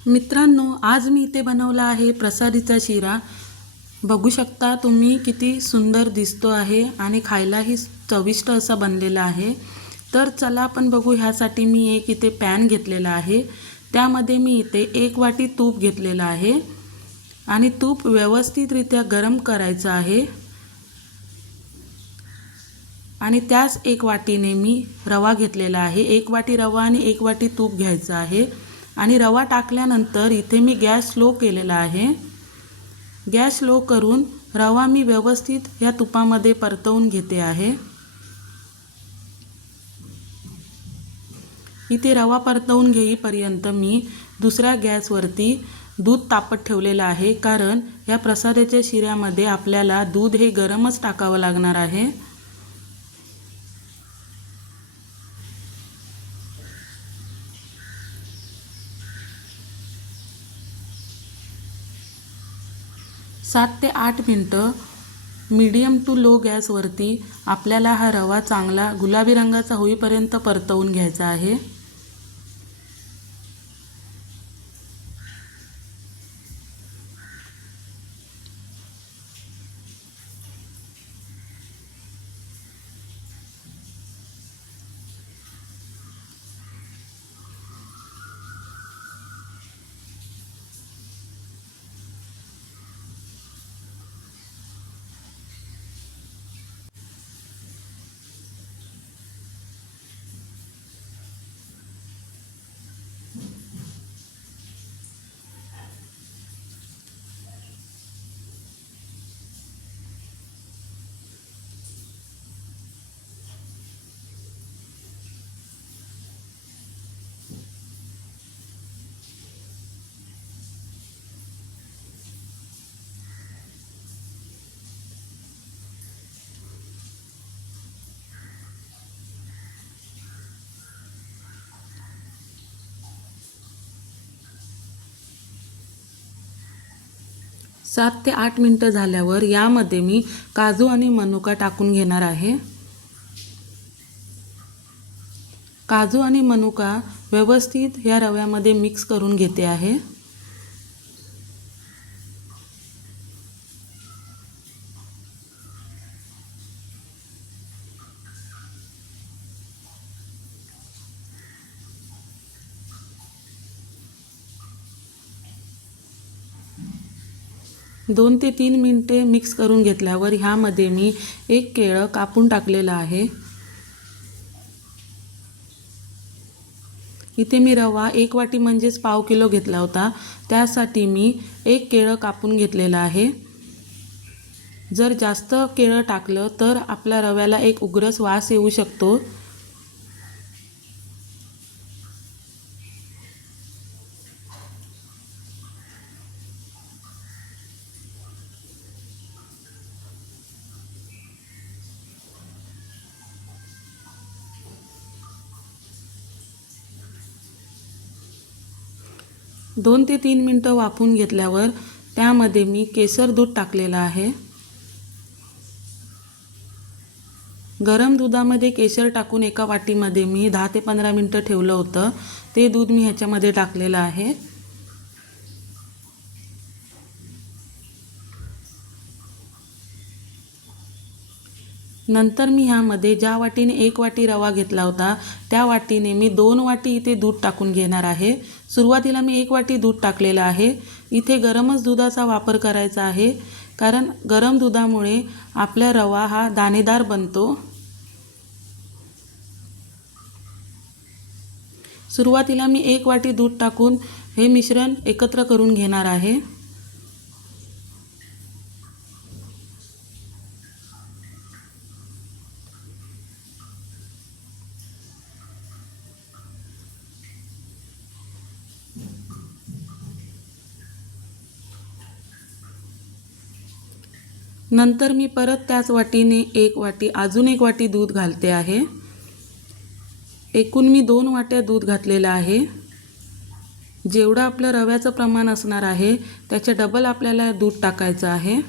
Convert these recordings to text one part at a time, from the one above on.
मित्रांनो, आज मी इथे बनवला आहे प्रसादीचा शिरा। बघू शकता तुम्ही किती सुंदर दिसतो आहे आणि खायलाही चविष्ट असा बनलेला आहे। तर चला आपण बघू। ह्यासाठी मी एक इथे पॅन घेतलेला आहे, त्यामध्ये मी इथे 1 वाटी तूप घेतलेला आहे आणि तूप व्यवस्थितरित्या गरम करायचं आहे आणि त्याच 1 वाटीने मी रवा घेतलेला आहे। 1 वाटी रवा आणि 1 वाटी तूप घ्यायचं आहे आणि रवा टाकल्यानंतर इथे मी गॅस स्लो केलेला आहे। गॅस स्लो करून रवा मी व्यवस्थित या तुपामध्ये परतवून घेते आहे। इथे रवा परतवून घेईपर्यंत मी दुसऱ्या गॅसवरती दूध तापत ठेवलेलं आहे, कारण या प्रसादाच्या शिऱ्यामध्ये आपल्याला दूध हे गरमच टाकावं लागणार आहे। सात ते 8 मिनिटं मीडियम टू लो गॅसवरती आपल्याला हा रवा चांगला गुलाबी रंगाचा होईपर्यंत परतवून घ्यायचा आहे। सात ते 8 मिनिटं झाल्यावर यामध्ये मी काजू आणि मनुका टाकून घेणार आहे। काजू आणि मनुका व्यवस्थित या रव्यामध्ये मिक्स करून घेते आहे। दोन ते 3 मिनिटे मिक्स करून घेतल्यावर ह्यामध्ये मी 1 केळं कापून टाकलेलं आहे। इथे मी रवा 1 वाटी म्हणजेच पाव किलो घेतला होता, त्यासाठी मी 1 केळं कापून घेतलेलं आहे। जर जास्त केळं टाकलं तर आपल्या रव्याला एक उग्रस वास येऊ शकतो। दोन ते 3 मिनिटं वाफवून घेतल्यावर त्यामध्ये मी केसर दूध टाकलेलं आहे। गरम दुधामध्ये केसर टाकून एका वाटीमध्ये मी 10 ते 15 मिनिटं ठेवलं होतं, ते दूध मी ह्याच्यामध्ये टाकलेलं आहे। नंतर मी ह्यामध्ये ज्या वाटीने 1 वाटी रवा घेतला होता त्या वाटीने मी 2 वाटी इथे दूध टाकून घेणार आहे। सुरुवातीला मी 1 वाटी दूध टाकलेलं आहे। इथे गरमच दुधाचा वापर करायचा आहे, कारण गरम दुधामुळे आपला रवा हा दाणेदार बनतो। सुरुवातीला मी 1 वाटी दूध टाकून हे मिश्रण एकत्र करून घेणार आहे। नंतर मी परत त्याच वाटीने 1 वाटी अजून 1 वाटी दूध घालते आहे। एकूण मी 2 वाट्या दूध घातलेलं आहे। जेवढं आपलं रव्याचं प्रमाण असणार आहे त्याच्या डबल आपल्याला दूध टाकायचं आहे।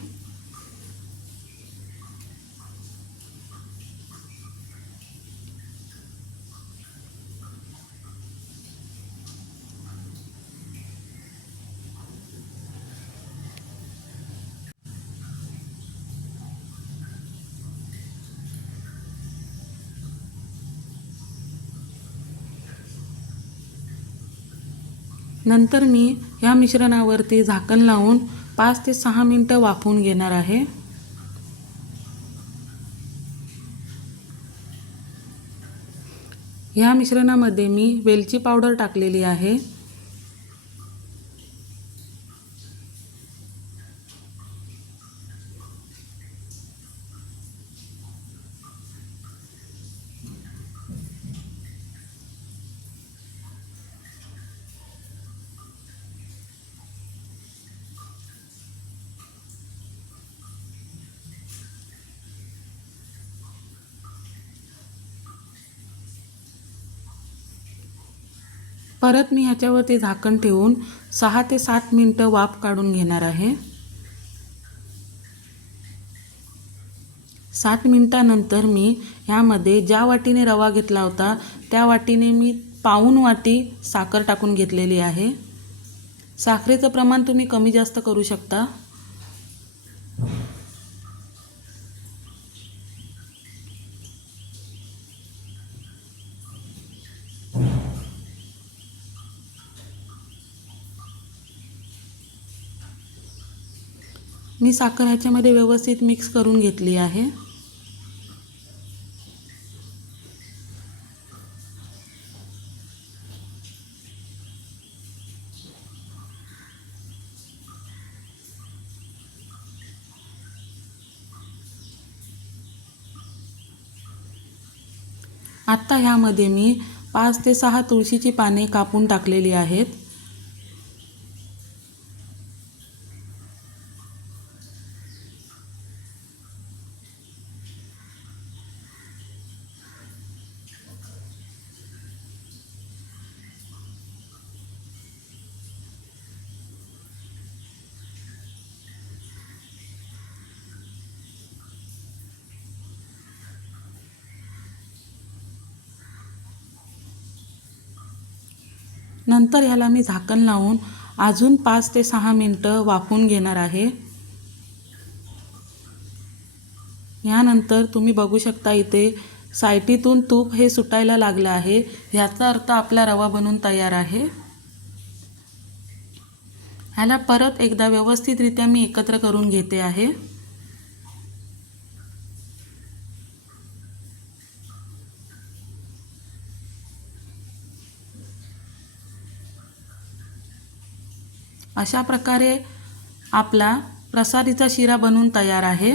नंतर मी या मिश्रणावरती झाकण लावून 5 ते 6 मिनिटं वाफवून घेणार आहे। या मिश्रणामध्ये मी वेलची पावडर टाकलेली आहे। परत मी ह्याच्यावरती झाकण ठेवून 6 ते 7 मिनिटं वाफ काढून घेणार आहे। 7 मिनिटानंतर मी ह्यामध्ये ज्या वाटीने रवा घेतला होता त्या वाटीने मी पाऊण वाटी साखर टाकून घेतलेली आहे। साखरेचं प्रमाण तुम्ही कमी जास्त करू शकता। मी साखर ह्याच्यामध्ये व्यवस्थित मिक्स करून घेतली आहे। आता ह्यामध्ये मी 5 ते 6 तुळशीची पाने कापून टाकलेली आहेत। नंतर ह्याला मी झाकण लावून अजून 5 ते 6 मिनिटं वाफवून घेणार आहे। यानंतर तुम्ही बघू शकता इथे साईटीतून तूप हे सुटायला लागलं आहे। ह्याचा अर्थ आपला रवा बनून तयार आहे। ह्याला परत एकदा व्यवस्थितरित्या मी एकत्र करून घेते आहे। अशा प्रकारे आपला प्रसादीचा शिरा बनून तयार आहे।